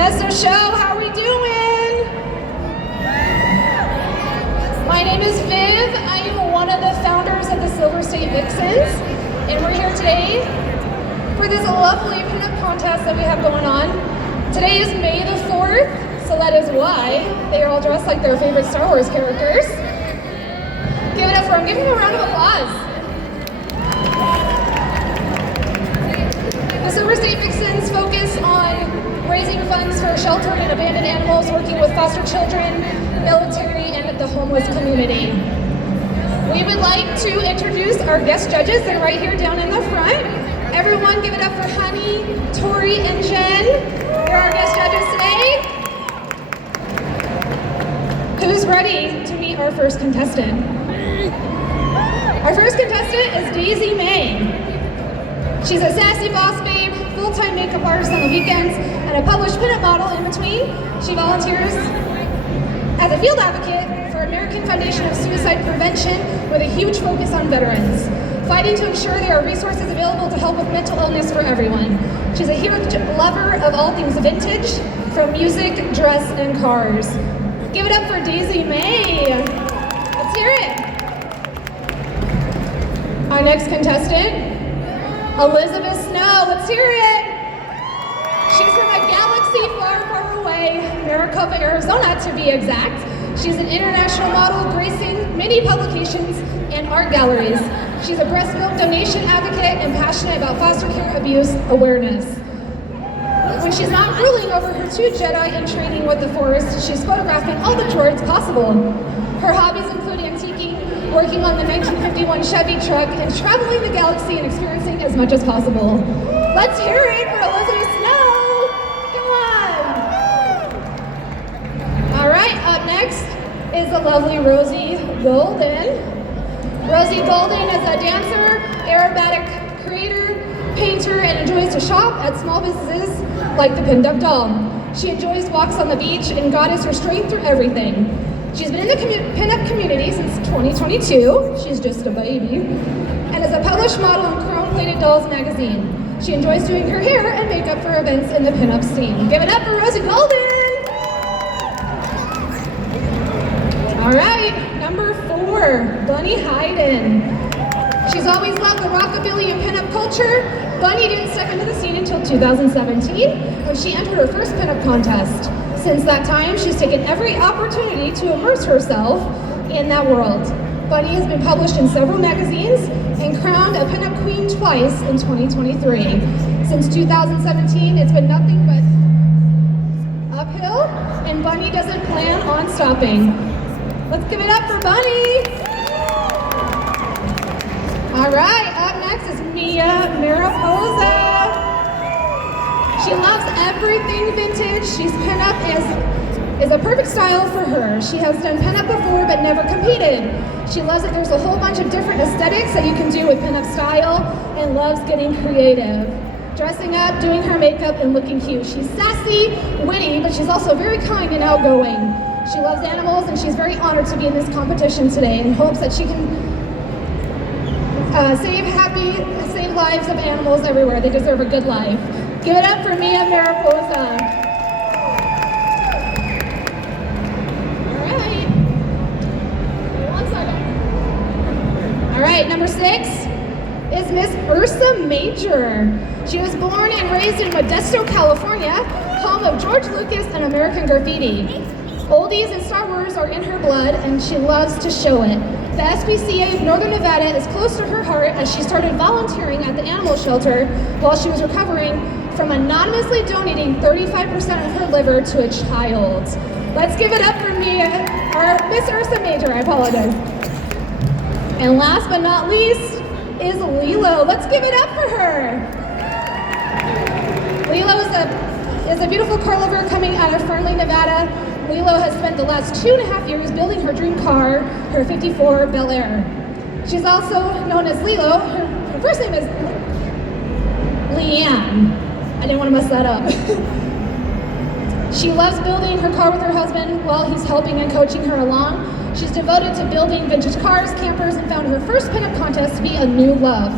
Best of show, how are we doing? My name is Viv. I am one of the founders of the Silver State Vixxens, and we're here today for this lovely pinup contest that we have going on. Today is May the 4th, so that is why they are all dressed like their favorite Star Wars characters. Give it up for them. Give them a round of applause. The Silver State Vixxens focus on raising funds for sheltered and abandoned animals, working with foster children, military, and the homeless community. We would like to introduce our guest judges. They're right here down in the front. Everyone give it up for Honey, Tori, and Jen. They're our guest judges today. Who's ready to meet our first contestant? Our first contestant is Daisy May. She's a sassy boss babe, full-time makeup artist on the weekends, and a published pinup model in between. She volunteers as a field advocate for American Foundation of Suicide Prevention with a huge focus on veterans, fighting to ensure there are resources available to help with mental illness for everyone. She's a huge lover of all things vintage, from music, dress, and cars. Give it up for Daisy May. Let's hear it. Our next contestant, Elizabeth Snow. Let's hear it. She's from a galaxy far, far away, Maricopa, Arizona to be exact. She's an international model gracing many publications and art galleries. She's a breast milk donation advocate and passionate about foster care abuse awareness. When she's not drooling over her two Jedi in training with the Force, she's photographing all the droids possible. Her hobbies include antiquing, working on the 1951 Chevy truck, and traveling the galaxy and experiencing as much as possible. Let's hear it for Elizabeth Snow. Come on. All right, up next is the lovely Rosie Golden. Rosie Golden is a dancer, aerobatic creator, painter, and enjoys to shop at small businesses like the Pinned Up Doll. She enjoys walks on the beach, and God is her strength through everything. She's been in the pinup community since 2022. She's just a baby. And is a published model in Chrome Plated Dolls magazine. She enjoys doing her hair and makeup for events in the pinup scene. Give it up for Rosie Golden! All right, number 4, Bunny Hayden. She's always loved the rockabilly and pinup culture. Bunny didn't step into the scene until 2017, when she entered her first pinup contest. Since that time, she's taken every opportunity to immerse herself in that world. Bunny has been published in several magazines and crowned a pinup queen twice in 2023. Since 2017, it's been nothing but uphill, and Bunny doesn't plan on stopping. Let's give it up for Bunny. All right, up next is Mia Mariposa. She loves everything vintage. She's pinup is a perfect style for her. She has done pinup before but never competed. She loves that there's a whole bunch of different aesthetics that you can do with pinup style and loves getting creative. Dressing up, doing her makeup, and looking cute. She's sassy, witty, but she's also very kind and outgoing. She loves animals, and she's very honored to be in this competition today and hopes that she can save lives of animals everywhere. They deserve a good life. Give it up for Mia Mariposa. All right. One second. All right, number 6 is Miss Ursa Major. She was born and raised in Modesto, California, home of George Lucas and American Graffiti. Oldies and Star Wars are in her blood, and she loves to show it. The SPCA of Northern Nevada is close to her heart, as she started volunteering at the animal shelter while she was recovering from anonymously donating 35% of her liver to a child. Let's give it up for Miss Ursa Major, I apologize. And last but not least is Lilo. Let's give it up for her. Lilo is a beautiful car lover coming out of Fernley, Nevada. Lilo has spent the last 2.5 years building her dream car, her 54 Bel Air. She's also known as Lilo. Her first name is Leanne. I didn't want to mess that up. She loves building her car with her husband while he's helping and coaching her along. She's devoted to building vintage cars, campers, and found her first pinup contest to be a new love.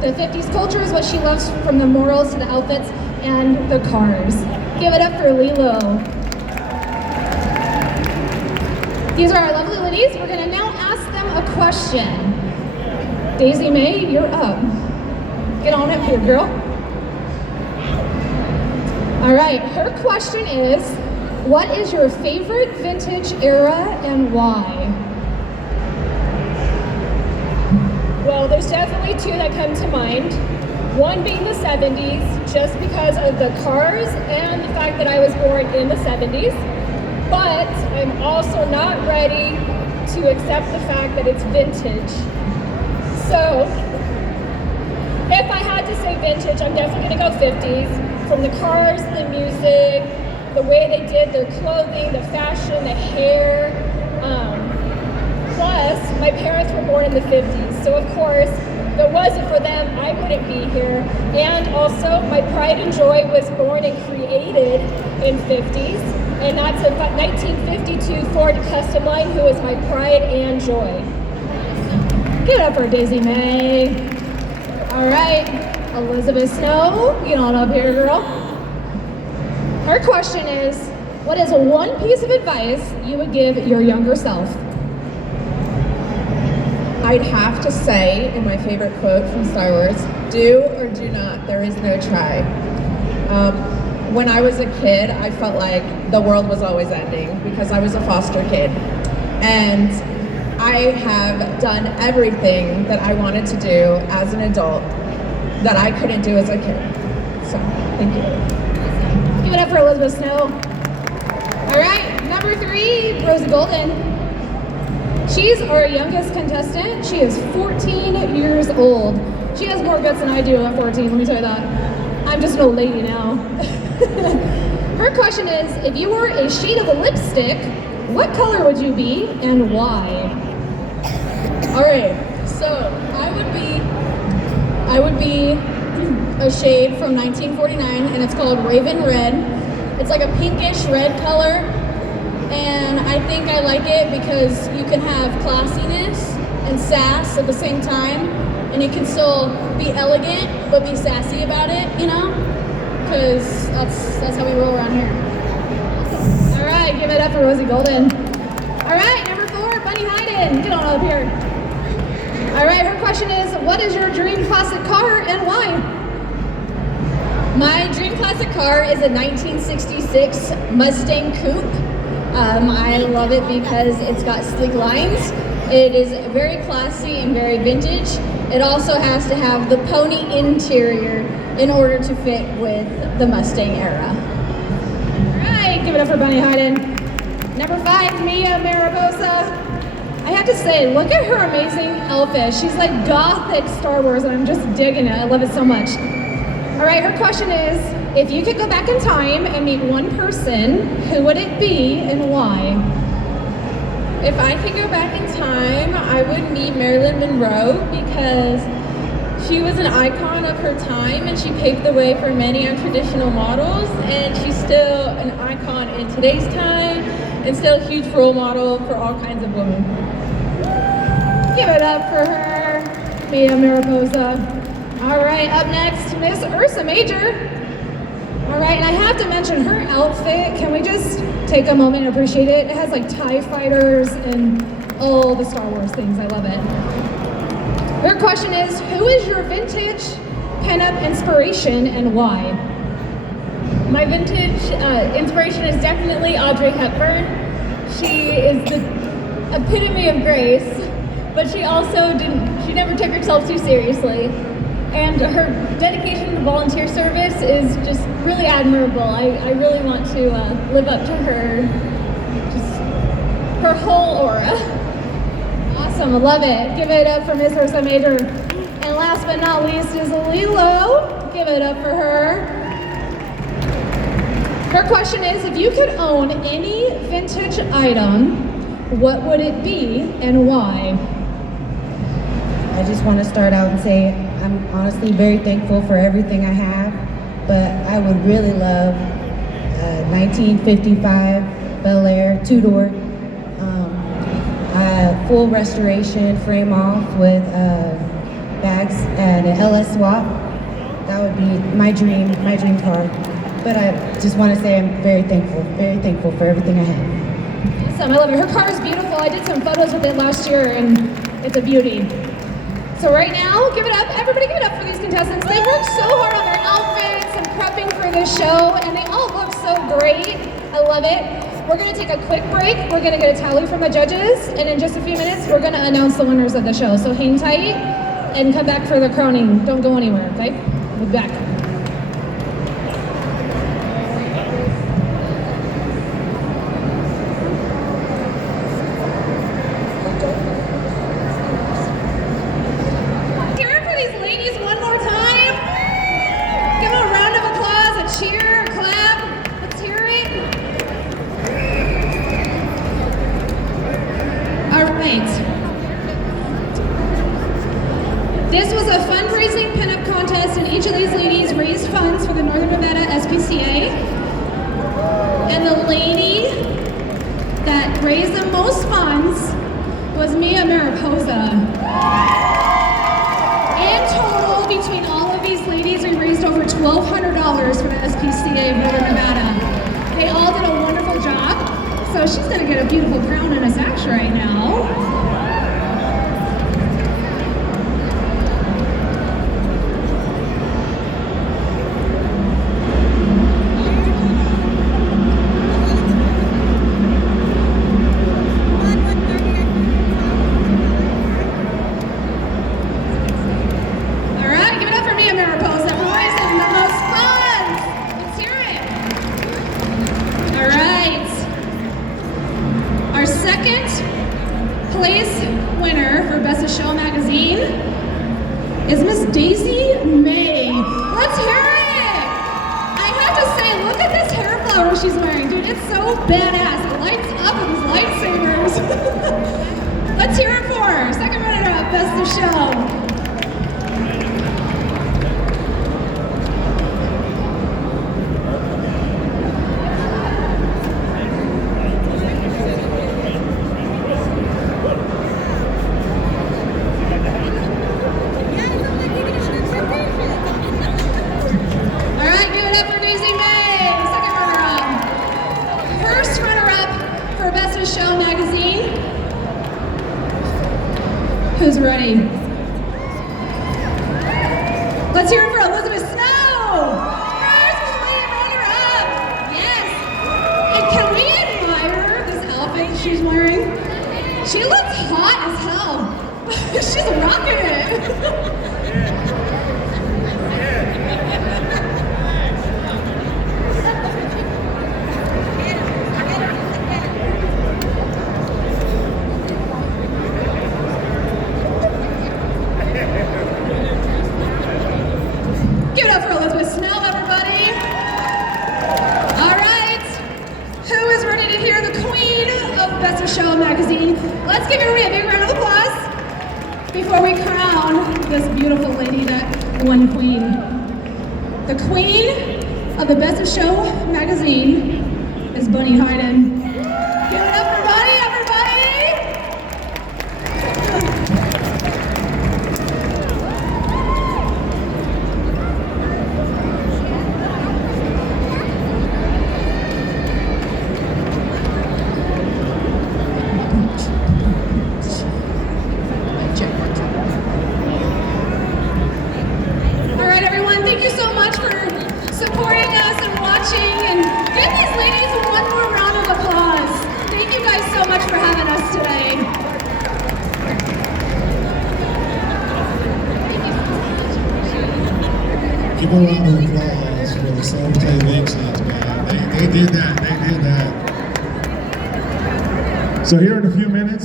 The 50s culture is what she loves, from the morals to the outfits and the cars. Give it up for Lilo. These are our lovely ladies. We're gonna now ask them a question. Daisy May, you're up. Get on up here, girl. All right, her question is, what is your favorite vintage era and why? Well, there's definitely two that come to mind. One being the 70s, just because of the cars and the fact that I was born in the 70s. But I'm also not ready to accept the fact that it's vintage. So, if I had to say vintage, I'm definitely gonna go 50s. From the cars, the music, the way they did their clothing, the fashion, the hair. Plus, my parents were born in the 50s, so of course, if it wasn't for them, I wouldn't be here. And also, my pride and joy was born and created in 50s, and that's a 1952 Ford Custom Line, who is my pride and joy. Give it up for Daisy May. All right, Elizabeth Snow, get on up here, girl. Her question is, what is one piece of advice you would give your younger self? I'd have to say, in my favorite quote from Star Wars, do or do not, there is no try. When I was a kid, I felt like the world was always ending because I was a foster kid. And I have done everything that I wanted to do as an adult that I couldn't do as a kid. So, thank you. Give it up for Elizabeth Snow. All right, number 3, Rosie Golden. She's our youngest contestant. She is 14 years old. She has more guts than I do at 14, let me tell you that. I'm just an old lady now. Her question is, if you were a shade of a lipstick, what color would you be and why? All right, so I would be a shade from 1949, and it's called Raven Red. It's like a pinkish red color, and I think I like it because you can have classiness and sass at the same time, and you can still be elegant but be sassy about it, you know? Because that's how we roll around here. All right, give it up for Rosie Golden. All right, number 4, Bunny Hyden, get on up here. All right, her question is, what is your dream classic car and why? My dream classic car is a 1966 Mustang Coupe. I love it because it's got sleek lines. It is very classy and very vintage. It also has to have the pony interior in order to fit with the Mustang era. All right, give it up for Bunny Hyden. Number 5, Mia Mariposa. I have to say, look at her amazing outfit. She's like gothic Star Wars, and I'm just digging it. I love it so much. All right, her question is, if you could go back in time and meet one person, who would it be and why? If I could go back in time, I would meet Marilyn Monroe because she was an icon of her time and she paved the way for many untraditional models, and she's still an icon in today's time and still a huge role model for all kinds of women. Give it up for her, Mia Mariposa. All right, up next, Miss Ursa Major. All right, and I have to mention her outfit. Can we just take a moment and appreciate it? It has like TIE fighters and all the Star Wars things. I love it. Her question is, who is your vintage pinup inspiration and why? My vintage inspiration is definitely Audrey Hepburn. She is the epitome of grace, but she never took herself too seriously. And her dedication to volunteer service is just really admirable. I really want to live up to her whole aura. Awesome, I love it. Give it up for Miss Ursa Major. And last but not least is Lilo. Give it up for her. Her question is, if you could own any vintage item, what would it be and why? I just want to start out and say I'm honestly very thankful for everything I have, but I would really love a 1955 Bel Air two-door, full restoration, frame off with bags and an LS swap. That would be my dream car. But I just want to say I'm very thankful for everything I have. Awesome, I love it. Her car is beautiful. I did some photos with it last year and it's a beauty. So right now, give it up. Everybody give it up for these contestants. They worked so hard on their outfits and prepping for this show, and they all look so great. I love it. We're gonna take a quick break. We're gonna get a tally from the judges, and in just a few minutes, we're gonna announce the winners of the show. So hang tight and come back for the crowning. Don't go anywhere, okay? We'll be back. This was a fundraising pinup contest, and each of these ladies raised funds for the Northern Nevada SPCA. And the lady that raised the most funds was Mia Mariposa. In total, between all of these ladies, we raised over $1,200 for the SPCA of Northern Nevada. They all did a wonderful job, so she's gonna get a beautiful crown and a sash right now. Our second place winner for Best of Show magazine is Miss Daisy May. Let's hear it! I have to say, look at this hair flower she's wearing. Dude, it's so badass. It lights up with these lightsabers. Let's hear it for her. Second runner-up, Best of Show. Show magazine. Who's ready? Let's hear it for Elizabeth Snow. First runner-up. Yes. And can we admire this outfit she's wearing? She looks hot as hell. She's rocking it. Give it up for Elizabeth Snow, everybody. All right. Who is ready to hear the queen of Best of Show magazine? Let's give everybody a big round of applause before we crown this beautiful lady that won queen. The queen of the Best of Show magazine is Bunny Hyden. Give it up for Bunny, everybody. Thank you so much for supporting us and watching, and give these ladies one more round of applause. Thank you guys so much for having us today. Give a round of applause for the Silver State Vixxens, man. They did that. So here in a few minutes,